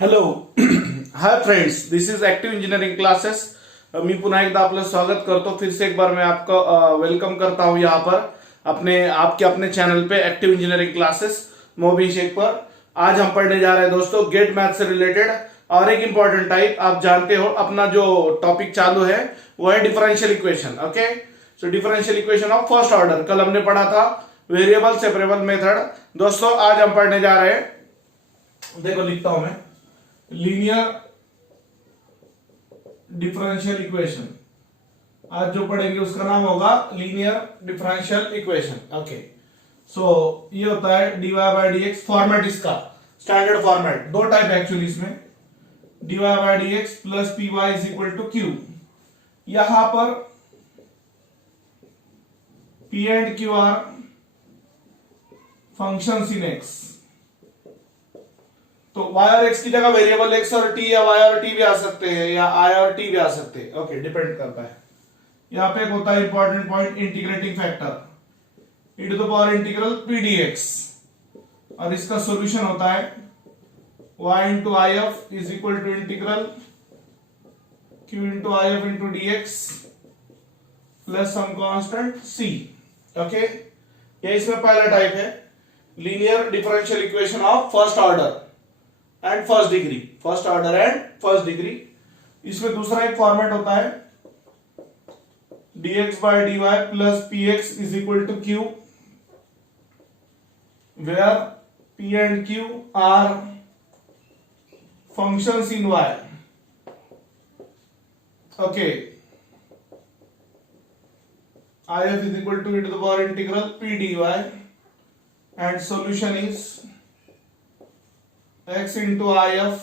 Hello hi friends, this is active engineering classes. मी पुन्हा एकदा आपलं स्वागत करतो। फिर से एक बार मैं आपका वेलकम करता हूं यहाँ पर अपने चैनल पे एक्टिव इंजीनियरिंग क्लासेस मोबी शेख पर। आज हम पढ़ने जा रहे हैं दोस्तों गेट मैथ से रिलेटेड और एक इंपॉर्टेंट टाइप। आप जानते हो अपना जो टॉपिक चालू है वो है differential equation. Okay, so differential equation of first order. कल हमने पढ़ा था वेरिएबल सेपरेबल मेथड। दोस्तों आज हम पढ़ने जा रहे हैं, देखो लिखता हूं मैं, लीनियर डिफरेंशियल इक्वेशन। आज जो पढ़ेंगे उसका नाम होगा linear differential equation. Okay, so ये होता है dy बाय dx। फॉर्मेट इसका स्टैंडर्ड फॉर्मेट, दो टाइप एक्चुअली इसमें, dy by dx plus py is equal to q। यहां पर p and q are functions in x। तो y और x की जगह वेरिएबल x और t या y और t भी आ सकते हैं या i और t भी आ सकते हैं। ओके, डिपेंड करता है। यहां पे एक होता है important point, integrating factor e to the power integral p dx, और इसका सॉल्यूशन होता है y into I F is equal to integral q into I F into dx plus some constant c। Okay, ये इसमें पहला type है linear differential equation of first order and first degree. First order and first degree. इसमें दूसरा एक format होता है dx by dy plus px is equal to q, where p and q are functions in y. Okay, if is equal to e to the power integral p dy and solution is x into if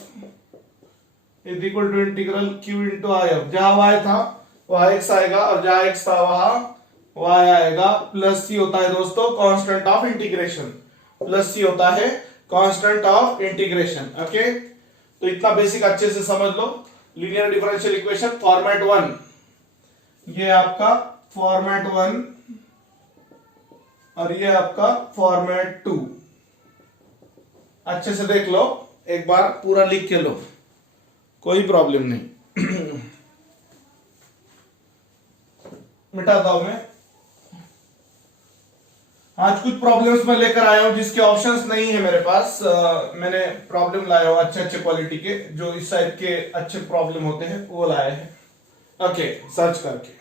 is equal to integral q into if। जहां y था वहां x आएगा और जहां x था वहां y आएगा। Plus c होता है दोस्तों constant of integration. Plus c होता है कांस्टेंट ऑफ इंटीग्रेशन। ओके, तो इतना बेसिक अच्छे से समझ लो। लीनियर डिफरेंशियल इक्वेशन फॉर्मेट 1, ये आपका फॉर्मेट 1 और ये आपका फॉर्मेट 2। अच्छे से देख लो, एक बार पूरा लिख के लो, कोई प्रॉब्लम नहीं। मिटाता हूं मैं। आज कुछ प्रॉब्लम्स मैं लेकर आया हूं जिसके ऑप्शंस नहीं है मेरे पास। मैंने प्रॉब्लम लाया हूं अच्छे अच्छे क्वालिटी के, जो इस टाइप के अच्छे प्रॉब्लम होते हैं वो लाए हैं। ओके, सर्च करके।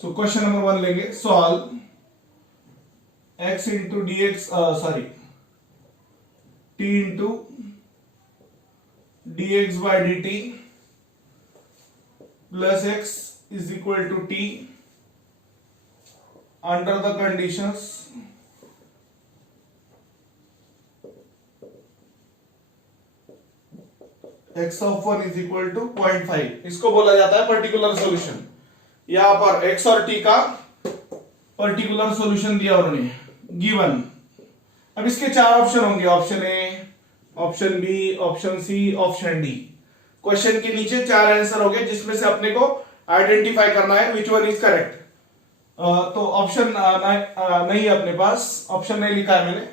सो क्वेश्चन नंबर 1 लेंगे। Solve x into D x t into dx by dt plus x is equal to t under the conditions x of 1 is equal to 0.5। इसको बोला जाता है पर्टिकुलर सॉल्यूशन। यहां पर x और t का particular solution दिया उन्होंने, गिवन। अब इसके चार ऑप्शन होंगे, option A, option B, option C, option D. Question के नीचे चार आंसर होंगे जिसमें से अपने को आइडेंटिफाई करना है विच वन इज करेक्ट। तो ऑप्शन नहीं है अपने पास, ऑप्शन नहीं लिखा है मैंने,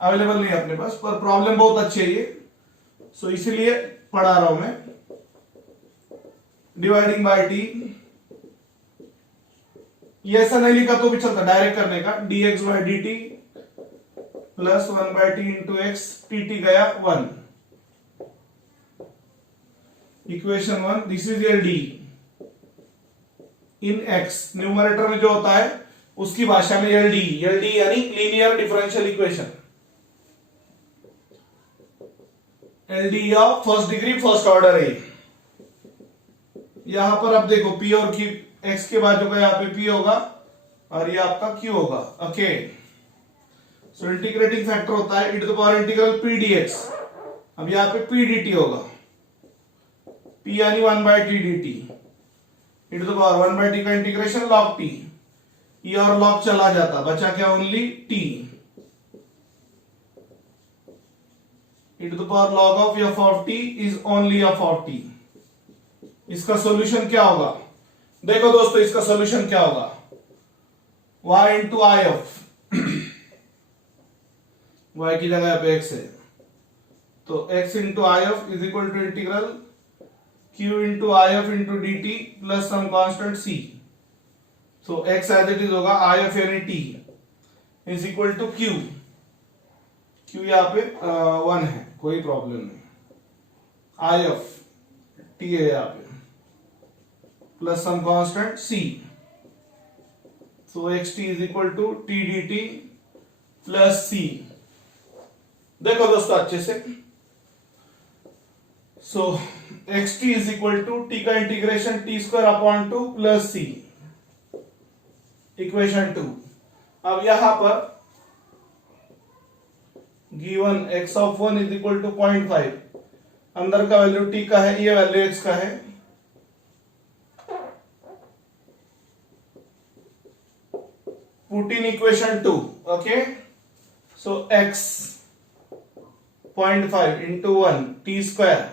अवेलेबल नहीं है अपने पास, पर प्रॉब्लम बहुत अच्छी है ये, सो इसीलिए पढ़ा रहा हूं मैं। डिवाइडिंग बाय टी, ये ऐसा नहीं लिखा तो भी चलता, डायरेक्ट करने का। dx by dt plus 1 by t into x, t गया 1। Equation 1, this is L D in x. Numerator में जो होता है उसकी भाषा में एल डी यानी linear differential equation. L D of first degree first order है। यहां पर अब देखो p और q, x के बाद जो का यहाँ पे p होगा और ये आपका q होगा। ओके, सो इंटीग्रेटिंग फैक्टर होता है e to the power integral p dx। अब यहाँ पे p dt होगा, p यानी 1 by t dt, e to the power 1 by t का इंटीग्रेशन log p, e और log चला जाता, बचा क्या only t, e to the power log of f of t is only f of t। इसका solution क्या होगा? देखो दोस्तों, इसका सॉल्यूशन क्या होगा, y into I F, y की जगह पे x है तो x into I F is equal to integral q into I F into d t plus some constant c। तो x एज इट इज होगा आई एफ यानी t is equal to q। q यहाँ पे 1 है, कोई problem नहीं। I F t है यहाँ पे plus some constant c। So xt is equal to t dt plus c। देखो दोस्तों अच्छे से, so xt is equal to t का integration t square upon 2 plus c, equation 2। अब यहां पर given x of 1 is equal to 0.5, अंदर का वैल्यू t का है, ये वैल्यू x का है। Put in equation 2, okay? So x 0.5 into 1 t square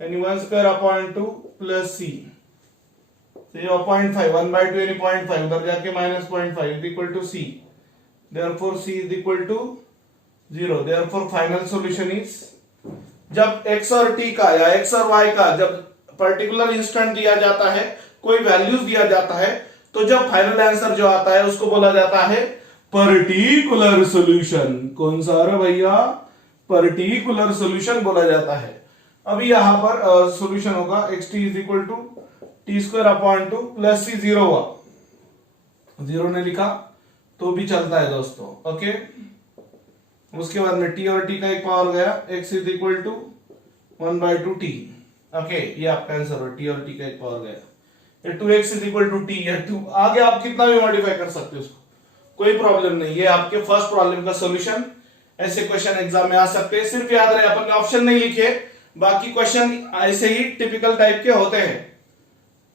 यानी 1 square upon 2 plus c। तो ये 0.5 1 by 2 यानी 0.5, उधर जाके minus 0.5 is equal to c। Therefore c is equal to 0। Therefore final solution is, जब x और t का या x और y का जब पर्टिकुलर इंस्टेंट दिया जाता है, कोई वैल्यूज दिया जाता है, तो जब फाइनल आंसर जो आता है उसको बोला जाता है पर्टिकुलर सॉल्यूशन। कौन सा है भैया? पर्टिकुलर सॉल्यूशन बोला जाता है। अभी यहां पर सॉल्यूशन होगा xt is equal to t square upon 2 plus c. 0 हुआ, 0 ने लिखा तो भी चलता है दोस्तों, ओके। उसके बाद में t और t का एक पावर गया, x is equal to 1/2t, okay. ये आपका आंसर है, t और t का एक पावर गया। 2x is equal to T है, 2 आगे आप कितना भी मॉडिफाई कर सकते हो उसको, कोई प्रॉब्लम नहीं। ये आपके फर्स्ट प्रॉब्लम का सॉल्यूशन। ऐसे क्वेश्चन एग्जाम में आ सकते हैं, सिर्फ याद रहे अपन ने ऑप्शन नहीं लिखे, बाकी क्वेश्चन ऐसे ही टिपिकल टाइप के होते हैं।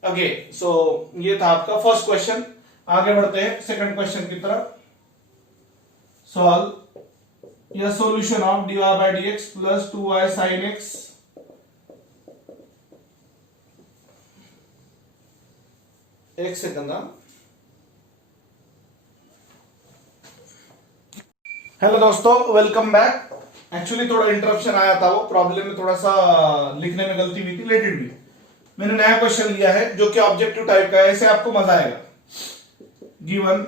ओके, सो ये था आपका फर्स्ट क्वेश्चन। आगे बढ़ते हैं सेकंड क्वेश्चन की तरफ। सॉल्व या solution of dy by dx plus 2y sin x। एक सेकंड। हेलो दोस्तों, वेलकम बैक। एक्चुअली थोड़ा इंटरप्शन आया था, वो प्रॉब्लम में थोड़ा सा लिखने में गलती हुई थी, लेटेड भी। मैंने नया क्वेश्चन लिया है जो कि ऑब्जेक्टिव टाइप का है, ऐसे आपको मजा आएगा। गिवन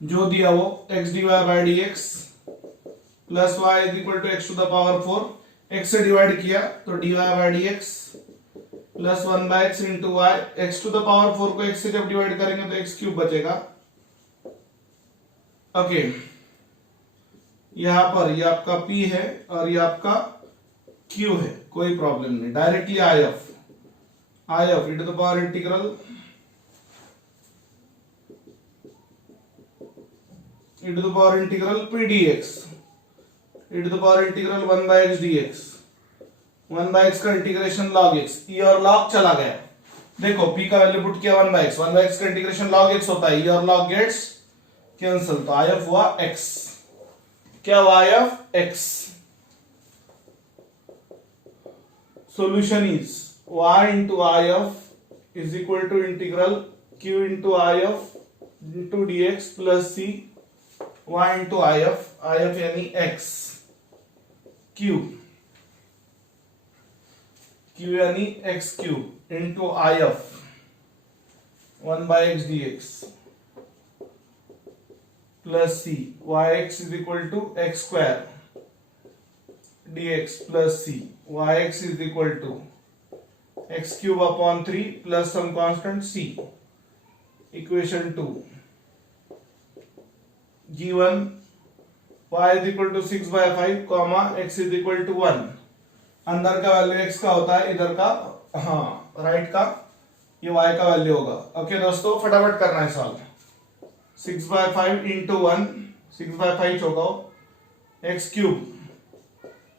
जो दिया वो x dy by dx plus y is equal to x to the power 4, x से डिवाइड किया तो dy by dx plus 1/x into y, x to the power 4 को x से जब डिवाइड करेंगे तो x क्यूब बचेगा, ओके। यहां पर ये आपका p है और ये आपका q है, कोई प्रॉब्लम नहीं। Directly I F e to the power integral p dx e to the power integral 1/x dx, 1/x का इंटीग्रेशन log x, e और log चला गया। देखो p का वैल्यू पुट किया 1/x, 1/x का इंटीग्रेशन log x होता है, e और log गेट्स कैंसिल, तो आई एफ हुआ x। क्या हुआ? I F x। Solution is y into I F is equal to integral q into I F into dx plus c y into I F यानी x cube, q यानी x cube into I F 1/x dx plus c yx is equal to x square dx plus c yx is equal to x cube upon 3 plus some constant c, equation 2। Given y is equal to 6/5 comma x is equal to 1, अंदर का value x का होता है, इधर का right का ये y का वैल्यू होगा। ओके दोस्तों, फटाफट करना है सॉल्व। 6/5 इंटू 1, 6/5 होगा x cube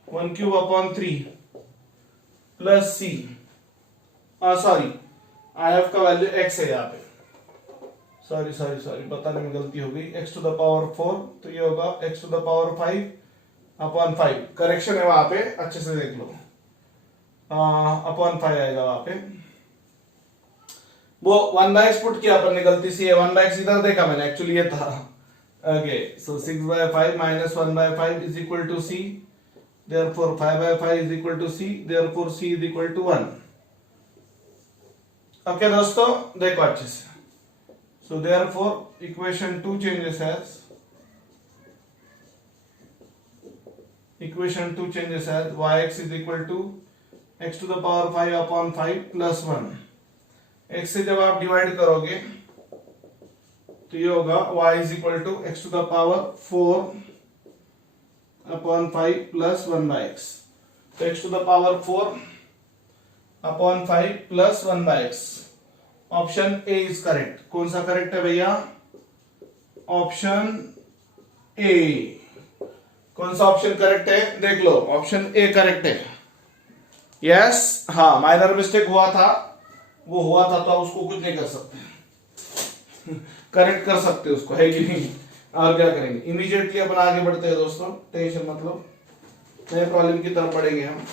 1 cube upon 3 plus c, sorry I F का वैल्यू x है यहाँ पे, सॉरी बताने में गलती हो गई। x टू द पावर 4, तो ये होगा x to the power 5 upon 5, correction है वहां पे, अच्छे से देख लो, अपॉन 5 आएगा वहां पे। वो 1/x पुट किया अपन ने गलती से, 1/x इधर देखा मैंने, एक्चुअली ये था। Okay, so 6/5 minus 1/5 is equal to c, therefore 5 by 5 is equal to c, therefore c is equal to 1. Okay दोस्तों देखो अच्छे से. So therefore equation 2 changes as yx is equal to x to the power 5 upon 5 plus 1. x से जब आप divide करोगे तो ये होगा y is equal to x to the power 4 upon 5 plus 1 by x. तो x to the power 4 upon 5 plus 1 by x. Option A is correct. कौन सा करेक्ट है भैया? Option A. कौन सा ऑप्शन करेक्ट है? देख लो, ऑप्शन ए करेक्ट है. यस, हाँ माइनर मिस्टेक हुआ था, वो हुआ था तो आप उसको कुछ नहीं कर सकते, करेक्ट कर सकते उसको, है कि नहीं? और क्या करेंगे? इमीडिएटली अपन आगे बढ़ते हैं दोस्तों, टेंशन मतलब नए प्रॉब्लम की तरफ बढ़ेंगे हम.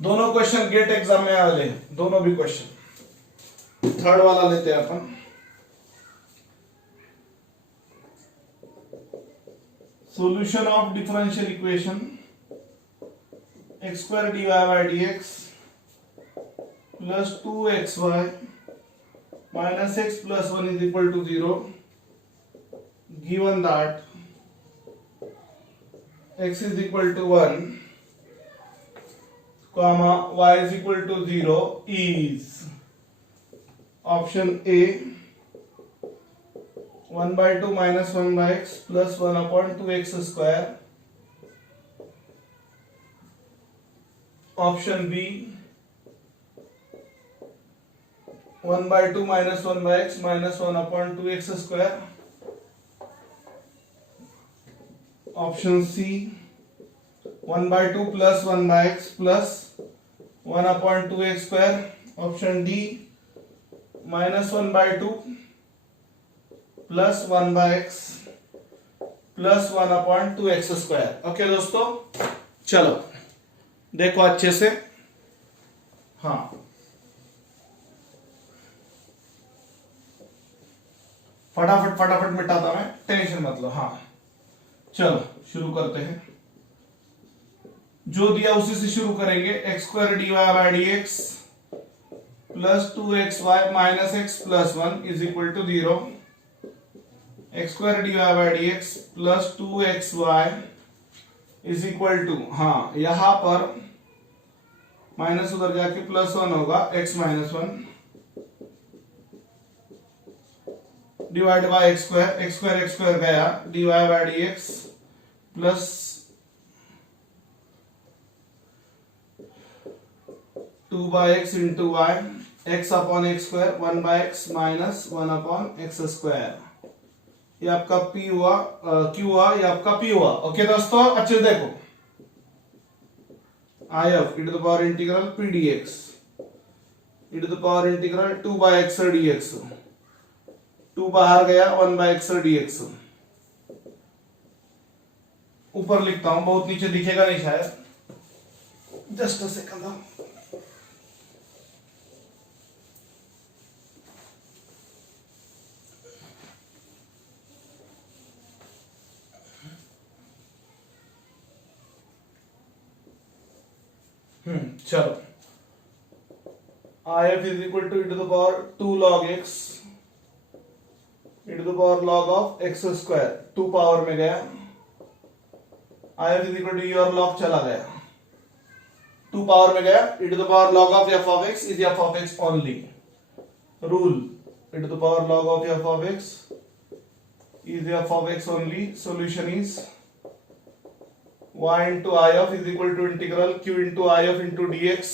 दोनों क्वेश्चन गेट एग्जाम में वाले हैं, दोनों भी क्वेश्चन. थर्ड वाला लेते हैं अपन. Solution of differential equation x square dy by dx plus 2xy minus x plus 1 is equal to 0, given that x is equal to 1 comma y is equal to 0 is option A 1 by 2 minus 1 by x plus 1 upon 2x square, option B 1 by 2 minus 1 by x minus 1 upon 2x square, option C 1 by 2 plus 1 by x plus 1 upon 2x square, option D minus 1 by 2 plus 1 by x plus 1 upon 2x square. Okay दोस्तों, चलो देखो अच्छे से. हाँ फटाफट मिटाता मैं, tension मत लो. हाँ चलो शुरू करते हैं. जो दिया उसी से शुरू करेंगे. X square d y by d x plus 2xy minus x plus 1 is equal to 0. X square d y by d x plus 2xy is equal to, हाँ यहां पर माइनस उधर जाके प्लस 1 होगा, x minus 1 divide by x square गया, d y by d x plus 2 by x into y, x upon x square 1 by x minus 1 upon x square. ये आपका P हुआ, Q हुआ, ये आपका P हुआ. ओके दोस्तों अच्छे से देखो. I of e to the power integral P dx e to the power integral 2 by x dx. 2 बाहर गया, 1 by x dx. ऊपर लिखता हूं, बहुत नीचे दिखेगा नहीं शायद. Just a second. चलो I F is equal to e to the power 2 log x e to the power log of x square. 2 पावर में गया, I F is equal to your log चला गया, 2 पावर में गया. e to the power log of f of x is f of x only. Rule e to the power log of f of x is f of x only. Solution is y into I of is equal to integral q into I of into dx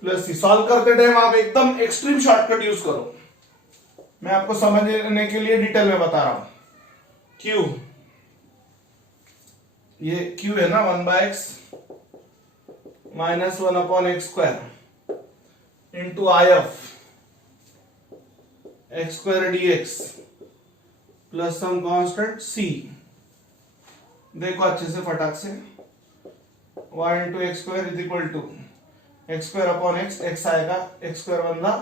plus c. Solve करते time आप एकदम extreme shortcut use करो, मैं आपको समझने के लिए detail में बता रहा हूं. q, ये q है ना 1 by x minus 1 upon x square into I of x square dx plus some constant c. देखो अच्छे से फटाक से. y into x square is equal to x square upon x, x आएगा, एक्स स्क्वायर बंदा,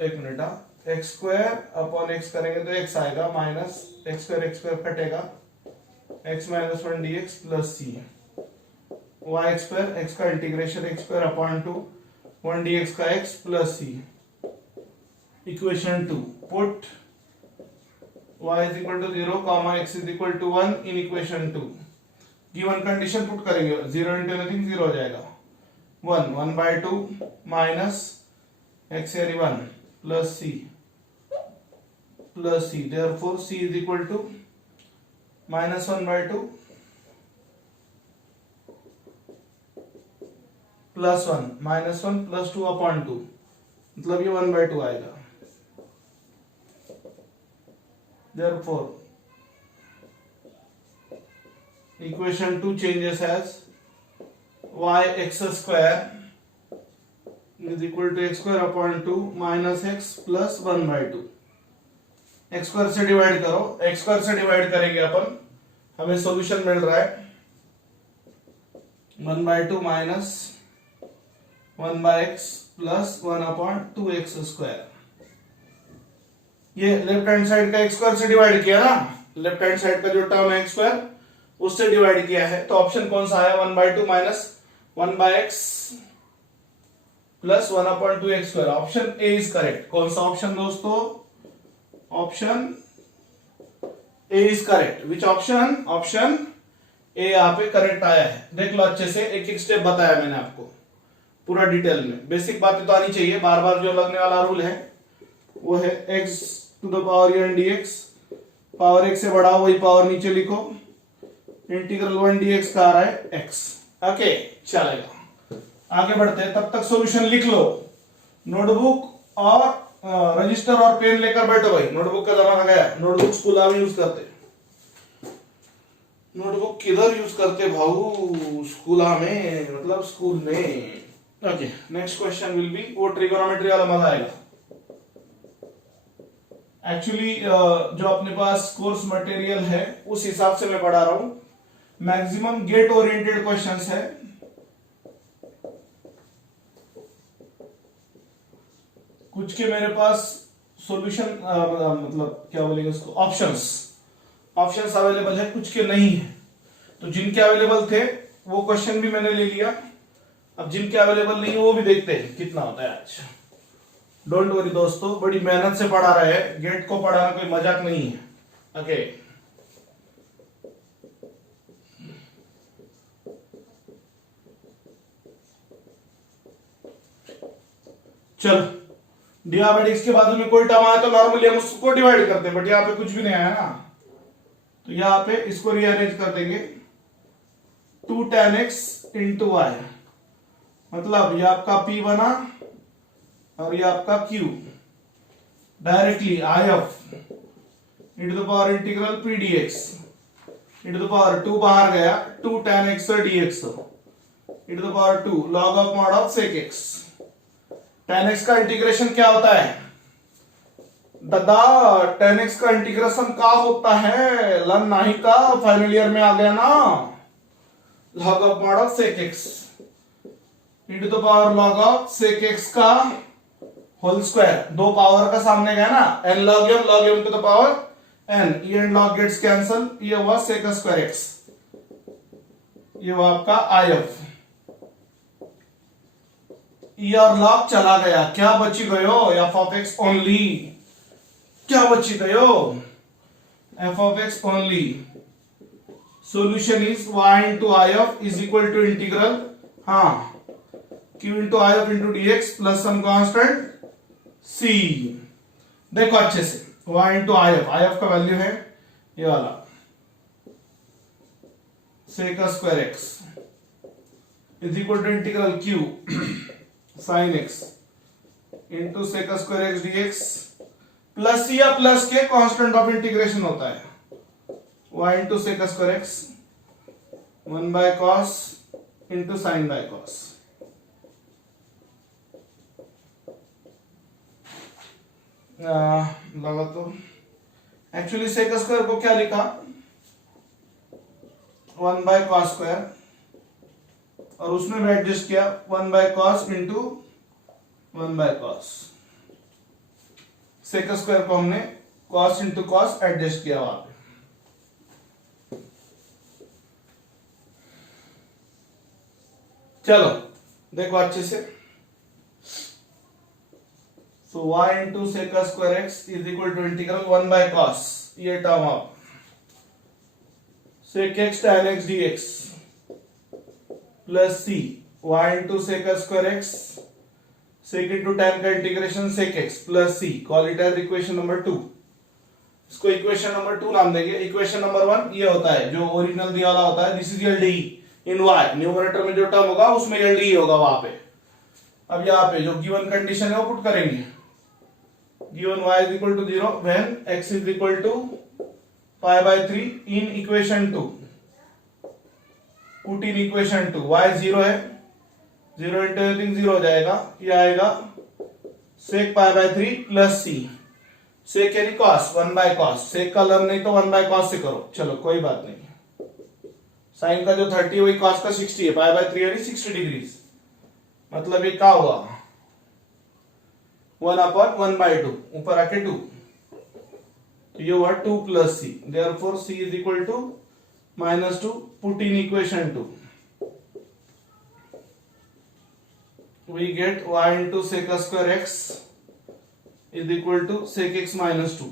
एक minute, x square upon x करेंगे तो एक्स आएगा, माइनस एक्स स्क्वायर कटेगा, x minus 1 dx plus c, y square x का integration x square upon 2 1 dx का x plus c, equation 2 put y is equal to 0 comma x is equal to 1 in equation 2, given condition put करेंगे, 0 into anything 0 हो जाएगा, 1 by 2 minus x यानी 1 plus c, therefore c is equal to minus 1 by 2 plus 1 minus 1 plus 2 upon 2, मतलब ये 1 by 2 आएगा। Therefore, equation 2 changes as y x square is equal to x square upon 2 minus x plus 1 by 2। x square से divide करो, x square से divide करेंगे अपन, हमें solution मिल रहा है 1 by 2 minus 1 by x plus 1 upon 2x square. ये left hand side का x square से डिवाइड किया ना, लेफ्ट हैंड साइड का जो टर्म है एक्स स्क्वायर उससे डिवाइड किया है, तो ऑप्शन कौन सा आया, 1 by 2 minus 1 by x plus 1 upon 2x square. Option A is correct. कौन सा ऑप्शन दोस्तों, option A is correct. Which option, option A यहाँ पे करेक्ट आया है। देख लो अच्छे से, एक एक स्टेप बताया मैंने आपको पूरा डिटेल में, बेसिक बातें तो आनी चाहिए, बार बार जो लगने वाला रूल है वो है x to the power n dx, power x से बड़ा वही पावर नीचे लिखो, इंटीग्रल 1 dx का आ रहा है x। ओके चलेगा, आगे बढ़ते हैं, तब तक सॉल्यूशन लिख लो। नोटबुक और रजिस्टर और पेन लेकर बैठो भाई, नोटबुक का जमाना गया, नोटबुक स्कूल में यूज करते, नोटबुक किधर यूज करते भाऊ, स्कूल में, मतलब स्कूल में। Okay next question will be, वो ट्रिगोनोमेट्री वाला मजा आएगा। एक्चुअली जो अपने पास कोर्स मटेरियल है उस हिसाब से मैं पढ़ा रहा हूं, मैक्सिमम गेट ओरिएंटेड क्वेश्चंस है। कुछ के मेरे पास सॉल्यूशन मतलब क्या बोलेंगे उसको, ऑप्शंस अवेलेबल है, कुछ के नहीं है। तो जिनके अवेलेबल थे वो क्वेश्चन भी मैंने ले लिया, अब जिनके अवेलेबल नहीं वो भी देखते हैं कितना होता है आज। डोंट वरी दोस्तों, बड़ी मेहनत से पढ़ा रहे हैं, गेट को पढ़ाना कोई मजाक नहीं है। ओके चलो, डियाबेटिक्स के बाद में कोई टर्म आया तो नॉर्मली हम उसको डिवाइड करते हैं, बट यहाँ पे कुछ भी नहीं आया ना, तो यहाँ पे इसको रीअरेंज कर देंगे, 2 tan x इंटू y, मतलब ये आपका p बना और ये आपका q, directly IF into the power integral p dx into the power 2 बाहर गया, 2 tan x dx into the power 2 log of mod of sec x। tan x का इंटीग्रेशन क्या होता है दादा, tan x का इंटीग्रेशन का होता है, लन नहीं का, फाइनल ईयर में आ गया ना, log of mod of sec x into the power log of sec x का होल स्क्वायर, दो पावर का सामने गया ना, n log m to the power n, ये log गेट्स कैंसल, ये हुआ sec स्क्वायर x, ये हुआ आपका IF, ये और log चला गया, क्या बची गयो, f of x ओनली, क्या बची गयो, f of x only. Solution is y into IF is equal to integral, हाँ, q into IF into dx plus some constant c। देखो अच्छे से, y into IF का वैल्यू है ये वाला sec square x is equal to integral q sin x into sec square x dx plus या plus के कांस्टेंट ऑफ इंटीग्रेशन होता है, y into sec square x 1 by cos into sine bye cos। लगा तो actually sec square को क्या लिखा, 1 by cos square, और उसमें भी एडजस्ट किया 1 by cos into 1 by cos। Sec square को हमने कॉस इंटू कॉस एडजस्ट किया वहां पे। चलो देखो अच्छे से। So y into sec square x is equal to integral 1 by cos, ये टर्म आप sec x tan x dx plus c y into sec square x sec into tan का integration sec x plus c, call it as equation number 2। इसको equation number 2 नाम देंगे। Equation number 1 ये होता है जो ओरिजिनल दिया वाला होता है, this is LD in y, numerator में जो टर्म होगा उसमें एलडी होगा वहां पे। अब यहाँ पे जो गिवन कंडीशन है वो पुट करेंगे, given y is equal to 0 when x is equal to pi by 3 in equation 2, put in equation 2 y 0 है, 0 into everything 0 हो जाएगा, ये आएगा sec pi by 3 plus c, sec यानी cos 1 by cos, sec का learn नहीं तो 1 by cos से करो, चलो कोई बात नहीं। साइन का जो 30 वही cos का 60 है, pi by 3 यानी 60 डिग्रीज, मतलब ये क्या हुआ 1 upon 1 by 2, ऊपर आके 2, तो ये हुआ 2 plus c, therefore c is equal to -2, put in equation 2, we get y into sec square x is equal to sec x minus 2।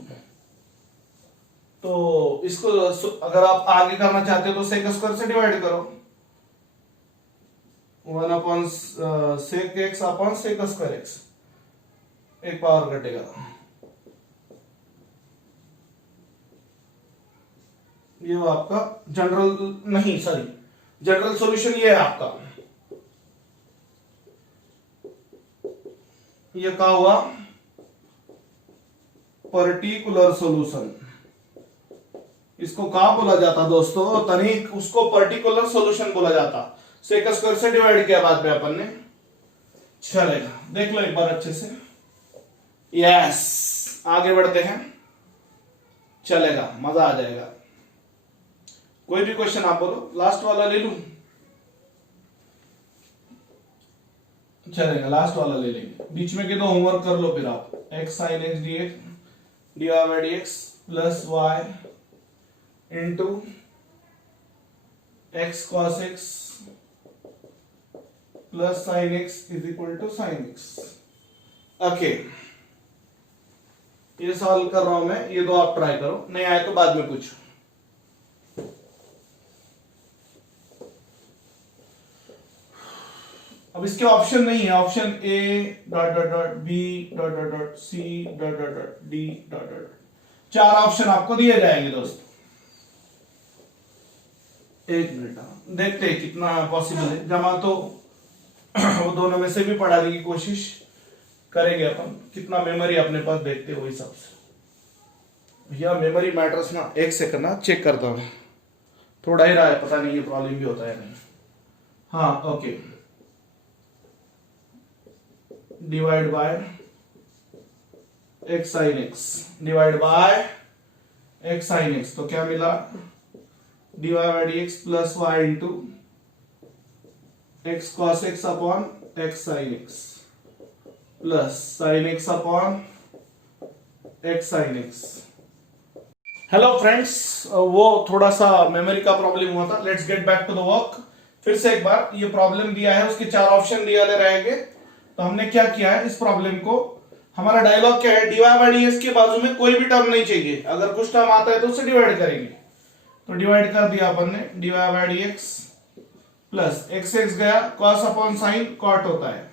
तो इसको अगर आप आगे करना चाहते हो तो sec स्क्वायर से डिवाइड करो, 1 upon sec x upon sec square x, एक पावर घटेगा, ये वो आपका जनरल नहीं सॉरी जनरल सॉल्यूशन ये है आपका। ये क्या हुआ पर्टिकुलर सॉल्यूशन, इसको क्या बोला जाता दोस्तों तनिक, उसको पर्टिकुलर सॉल्यूशन बोला जाता। सेक स्क्वायर से डिवाइड किया बाद में अपन ने, चलेगा देख लो एक बार अच्छे से। यस आगे बढ़ते हैं, चलेगा मजा आ जाएगा। कोई भी क्वेश्चन आप बोलो, लास्ट वाला ले लूं, चलेगा लास्ट वाला ले लेंगे, बीच में के दो होमवर्क कर लो फिर आप। x sin x dx dy by dx plus y into x cos x plus sin x is equal to sin x। Okay ये सॉल्व कर रहा हूं मैं, ये दो आप ट्राई करो, नहीं आए तो बाद में पूछो। अब इसके ऑप्शन नहीं है, option A dot dot dot B dot dot dot C dot dot dot D dot dot, 4 option आपको दिए जाएंगे दोस्तों। एक मिनट देखते हैं कितना पॉसिबल है, जमा तो वो दोनों में से भी पढ़ाने की कोशिश करेंगे अपन, कितना मेमोरी अपने पास देखते हो हिसाब से। भैया मेमोरी मैटर्स ना, एक सेकंड ना चेक करता हूं, थोड़ा ही रहा है, पता नहीं ये प्रॉब्लम भी होता है नहीं। हाँ okay, divide by x sin x divide by x sin x, तो क्या मिला dy by dx plus y into x cos x upon x sin x plus sin x upon x sin x। Hello friends, वो थोड़ा सा memory का problem हुआ था, let's get back to the work. फिर से एक बार, ये प्रॉब्लम दिया है, उसके 4 ऑप्शन दिए वाले रहेंगे। तो हमने क्या किया है, इस प्रॉब्लम को, हमारा डायलॉग क्या है, dy by dx के बाजू में कोई भी टर्म नहीं चाहिए, अगर कुछ टर्म आता है तो उसे डिवाइड करेंगे। तो डिवाइड कर दिया अपन ने, dy by dx plus x x गया, cos अपॉन साइन कॉट होता है,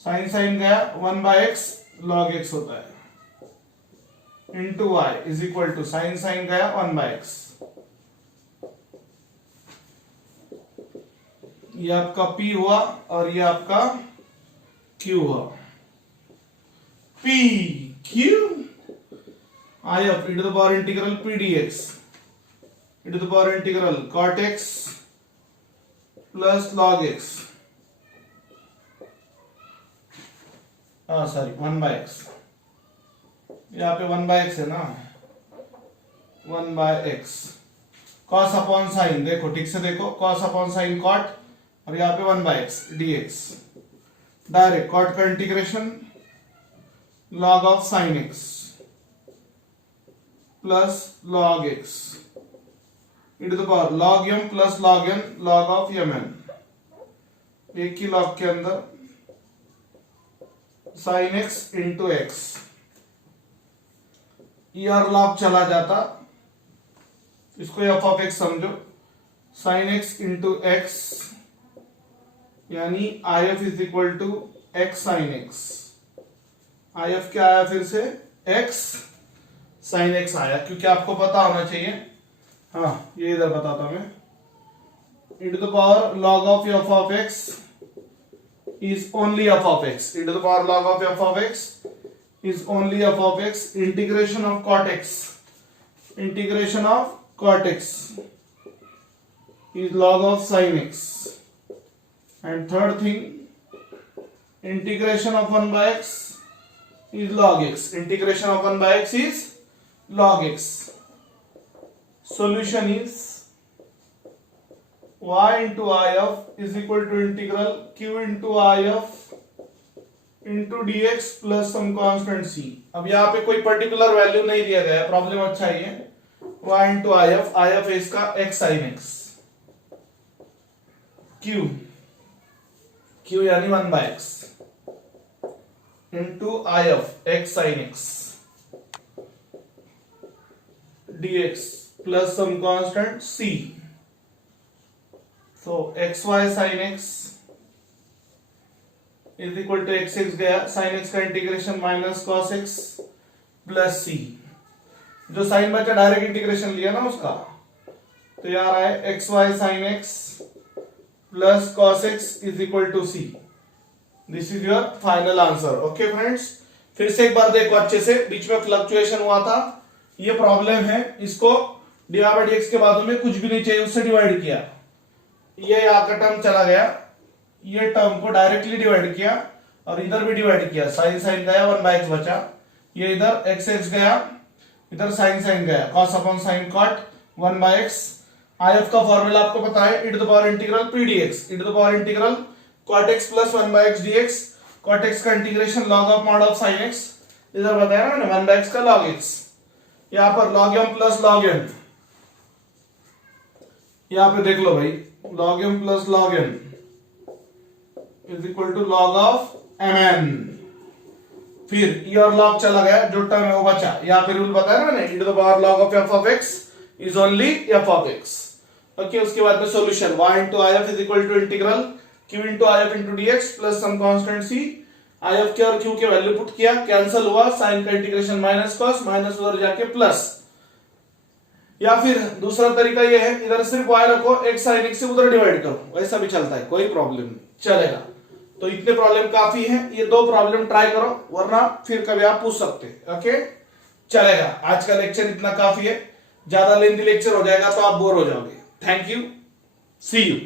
साइन साइन गया 1 by x log x होता है, into y is equal to sine sine गया 1 by x। ये आपका p हुआ और ये आपका q हुआ, p q I of e to the power integral p dx e to the power integral cot x plus log x, हाँ sorry 1 by x, यहाँ पे 1 by x है ना, 1 by x cos upon sign, देखो ठीक से देखो, cos upon sign cot, और यहाँ पे 1 by x dx, direct cot का integration log of sin x plus log x e to the power log m plus log n log of mn। एक ही log के अंदर sin x into x, ER log चला जाता, इसको f of x समझो, sin x into x यानी if is equal to x sin x। if क्या आया फिर से x sin x आया, क्योंकि आपको पता होना चाहिए, हाँ ये इधर बताता मैं, e to the power log of f of x is only f of x, e to the power log of f of x is only f of x, integration of cot x, integration of cot x is log of sin x, and third thing integration of 1 by x is log x, integration of 1 by x is log x। Solution is y into if is equal to integral q into if into dx plus some constant c। अब यहाँ पे कोई particular value नहीं दिया गया है, problem अच्छा ही है। y into if है इसका x sin x, q यानी 1 by x into if x sin x dx plus some constant c। so xy sin x is equal to x गया, sin x का integration minus cos x plus c, जो sign बचा direct integration लिया ना उसका, तो यार आए xy sin x plus cos x is equal to c। This is your final answer. Okay friends, फिर से एक बार देखो अच्छे से, बीच में फ्लक्चुएशन हुआ था, ये प्रॉब्लम है, इसको dy by dx के बाद में कुछ भी नहीं चाहिए उससे डिवाइड किया, ये यहाँ का टर्म चला गया, ये टर्म को डायरेक्टली डिवाइड किया और इधर भी डिवाइड किया, साइन साइन गया 1 by x बचा, ये इधर x x गया, इधर साइन साइन गया, cos upon sine cot 1 by x। if का फॉर्मूला आपको पता है, e to the power इंटीग्रल p dx, e to the power इंटीग्रल cot x plus 1 by x dx, cot x का integration log of mod of sin x, इधर बताया ना मैंने 1 by x का log x, यहाँ पर log m plus log n, यहाँ पे देख लो भाई log m plus log n is equal to log of mn। फिर e और log चला गया, जो टर्म है वो बचा, यहाँ पे रूल बताया ना मैंने, e to the power log of f of x is only f of x। Okay, उसके बाद में solution y into if is equal to integral q into if into dx plus some constant c। if के और q के value put किया, cancel हुआ, sign का integration minus cos, minus उधर जाके प्लस, या फिर दूसरा तरीका ये है, इधर सिर्फ y रखो, x sin x से उधर डिवाइड करो, वैसा भी चलता है, कोई प्रॉब्लम नहीं, चलेगा। तो इतने प्रॉब्लम काफी हैं, ये 2 प्रॉब्लम ट्राई करो, वरना फिर कभी आप पूछ सकते हैं। ओके, चलेगा। आज का लेक्चर इतना काफी है, ज्यादा लेंथी लेक्चर हो जाएगा तो आप बोर हो जाओगे। Thank you, see you.